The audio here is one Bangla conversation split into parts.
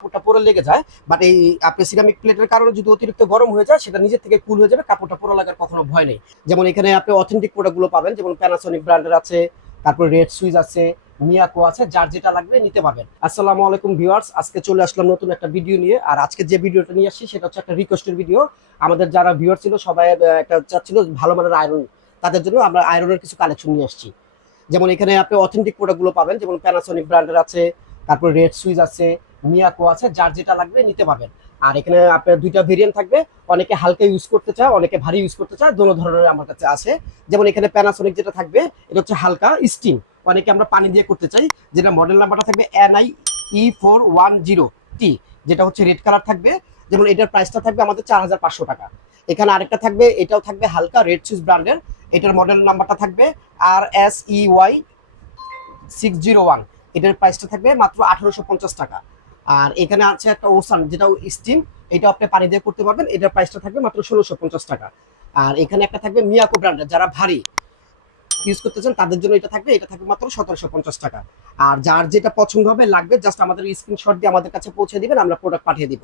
কাপড়টা পুরো লেগে যায়। বাট এই আপনি সিরামিক প্লেটের কারণে যদি অতিরিক্ত গরম হয়ে যায় সেটা নিজে থেকে কুল হয়ে যাবে, কাপড়টা পুরো লাগার কখনো ভয় নেই। যেমন এখানে আপনি অথেন্টিক প্রোডাক্টগুলো পাবেন, যেমন প্যানাসোনিক ব্র্যান্ডের আছে, তারপর রেড সুইচ আছে, মিয়াকো আছে, যার যেটা লাগবে নিতে পারবেন। আসসালামু আলাইকুম ভিউয়ার্স, আজকে চলে আসলাম নতুন একটা ভিডিও নিয়ে। আর আজকে যে ভিডিওটা নিয়ে আসছি সেটা হচ্ছে একটা রিকোয়েস্টের ভিডিও। আমাদের যারা ভিউয়ার ছিল সবাই একটা চাচ্ছিল ভালো মানের আয়রন, তাদের জন্য আমরা আয়রনের কিছু কালেকশন নিয়ে আসছি। যেমন এখানে আপনি অথেন্টিক প্রোডাক্টগুলো পাবেন, যেমন প্যানাসোনিক ব্র্যান্ডের আছে, তারপর রেড সুইচ আছে, মিয়াকো আছে, যার যেটা লাগবে নিতে পারবেন। আর এখানে আপনার দুইটা ভেরিয়েন্ট থাকবে, অনেকে হালকা ইউজ করতে চায়, অনেকে ভারী ইউজ করতে চায়, দোনো ধরনের আমার কাছে আছে। যেমন এখানে প্যানাসোনিক যেটা থাকবে এটা হচ্ছে হালকা স্টিম, অনেকে আমরা পানি দিয়ে করতে চাই, যেটা মডেল নাম্বারটা থাকবে NIE410T, যেটা হচ্ছে রেড কালার থাকবে। যেমন এটার প্রাইসটা থাকবে আমাদের 4500 টাকা। এখানে আরেকটা থাকবে, এটাও থাকবে হালকা রেড সুইচ ব্র্যান্ডের, এটার মডেল নাম্বারটা থাকবে RSEY601, এটার প্রাইসটা থাকবে মাত্র 1850 টাকা। আর এখানে আছে একটা ওসান, যেটা স্টিম, এটা আপনি পানি দিয়ে করতে পারবেন, এটার প্রাইসটা থাকবে মাত্র 1650 টাকা। আর এখানে একটা থাকবে মিয়াকো ব্র্যান্ডের, যারা ভারী ইউজ করতে চান তাদের জন্য এটা থাকবে মাত্র 1750 টাকা। আর যার যেটা পছন্দ হবে লাগবে জাস্ট আমাদের স্ক্রিনশট দিয়ে আমাদের কাছে পৌঁছে দিবেন, আমরা প্রোডাক্ট পাঠিয়ে দিব।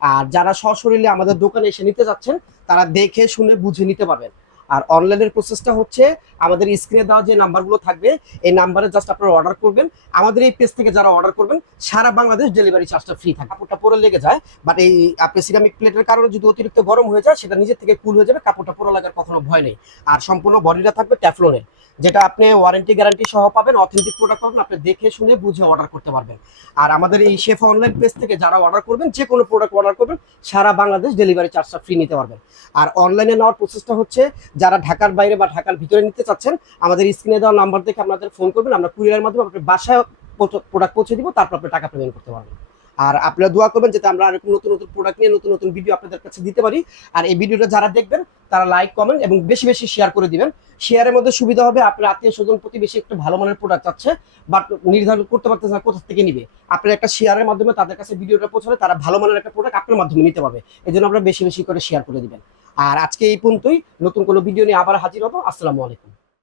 আর যারা সশরীরে আমাদের দোকানে এসে নিতে যাচ্ছেন তারা দেখে শুনে বুঝে নিতে পারবেন। আর অনলাইনের প্রসেসটা হচ্ছে আমাদের স্ক্রিনে দেওয়া যে নাম্বারগুলো থাকবে এই নাম্বারে জাস্ট আপনারা অর্ডার করবেন। আমাদের এই পেজ থেকে যারা অর্ডার করবেন সারা বাংলাদেশ ডেলিভারি চার্জটা ফ্রি থাকে। কাপড়টা পুরো লেগে যায়, বাট এই আপনি সিরামিক প্লেটের কারণে যদি অতিরিক্ত গরম হয়ে যায় সেটা নিজে থেকে কুল হয়ে যাবে, কাপড়টা পুরো লাগার কখনো ভয় নেই। আর সম্পূর্ণ বডিটা থাকবে ট্যাফলনের, যেটা আপনি ওয়ারেন্টি গ্যারান্টি সহ পাবেন, অথেন্টিক প্রোডাক্ট পাবেন, আপনি দেখে শুনে বুঝে অর্ডার করতে পারবেন। আর আমাদের এই শেফা অনলাইন পেজ থেকে যারা অর্ডার করবেন, যে কোনো প্রোডাক্ট অর্ডার করবেন সারা বাংলাদেশ ডেলিভারি চার্জটা ফ্রি নিতে পারবেন। আর অনলাইনে নেওয়ার প্রসেসটা হচ্ছে যারা ঢাকার বাইরে বা ঢাকার ভিতরে নিতে চাচ্ছেন আমাদের স্ক্রিনে দেওয়া নাম্বার দেখে আমাদের ফোন করবেন, আমরা কুরিয়ারের মাধ্যমে আপনার বাসায় প্রোডাক্ট পৌঁছে দিব, তারপর আপনি টাকা পেমেন্ট করতে পারবেন। আর আপনারা দোয়া করবেন যাতে আমরা আরেকটু নতুন নতুন প্রোডাক্ট নিয়ে নতুন নতুন ভিডিও আপনাদের কাছে দিতে পারি। আর এই ভিডিওটা যারা দেখবেন তারা লাইক কমেন্ট এবং বেশি বেশি শেয়ার করে দিবেন। শেয়ারের মধ্যে সুবিধা হবে, আপনার আত্মীয় স্বজন প্রতিবেশী একটু ভালো মানের প্রোডাক্ট চাচ্ছে বাট নির্ধারণ করতে পারতেছে না কোথা থেকে নিবে, আপনার একটা শেয়ারের মাধ্যমে তাদের কাছে ভিডিওটা পৌঁছালে তারা ভালো মানের একটা প্রোডাক্ট আপনার মাধ্যমে নিতে পারবে। এই জন্য আপনারা বেশি বেশি করে শেয়ার করে দিবেন। আর আজকে এই পর্যন্তই, নতুন কোনো ভিডিও নিয়ে আবার হাজির হবো। আসসালামু আলাইকুম।